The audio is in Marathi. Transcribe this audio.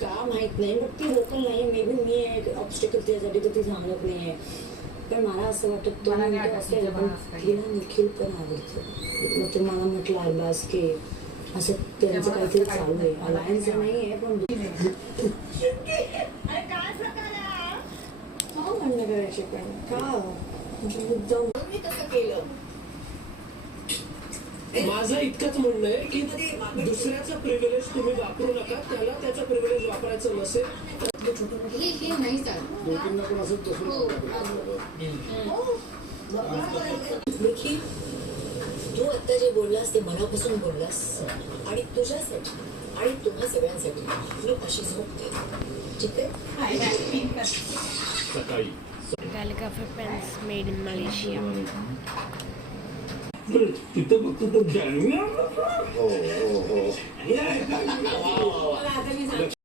का माहित नाही, बट ती लोकल नाही. मे बी मी एक ऑब्स्टिकल त्यासाठी तर ती सांगत नाहीये. पण मला असं वाटत तो असेल, पण तिला निखिल पण आवडतं. मग ते मला म्हटलं अरबाज की असं त्यांचं काहीतरी चालू आहे. अलायन्स नाहीये पण म्हणणं करायचे. पण का जाऊन मी कसं केलं. माझं इतकंच म्हणणं आहे की दुसऱ्याचा प्रिव्हिलेज तुम्ही वापरू नका. त्याला त्याचा प्रिव्हिलेज वापरायचं नसेल हे नाही चालत. निखिल, तू आता जे बोललास ते मनापासून बोललास आणि तुझ्यासाठी आणि तुम्हा सगळ्यांसाठी मी अशी झोपते. ठीक आहे. सकाळी Calligraphy pens made in Malaysia. तिथं बघतो तर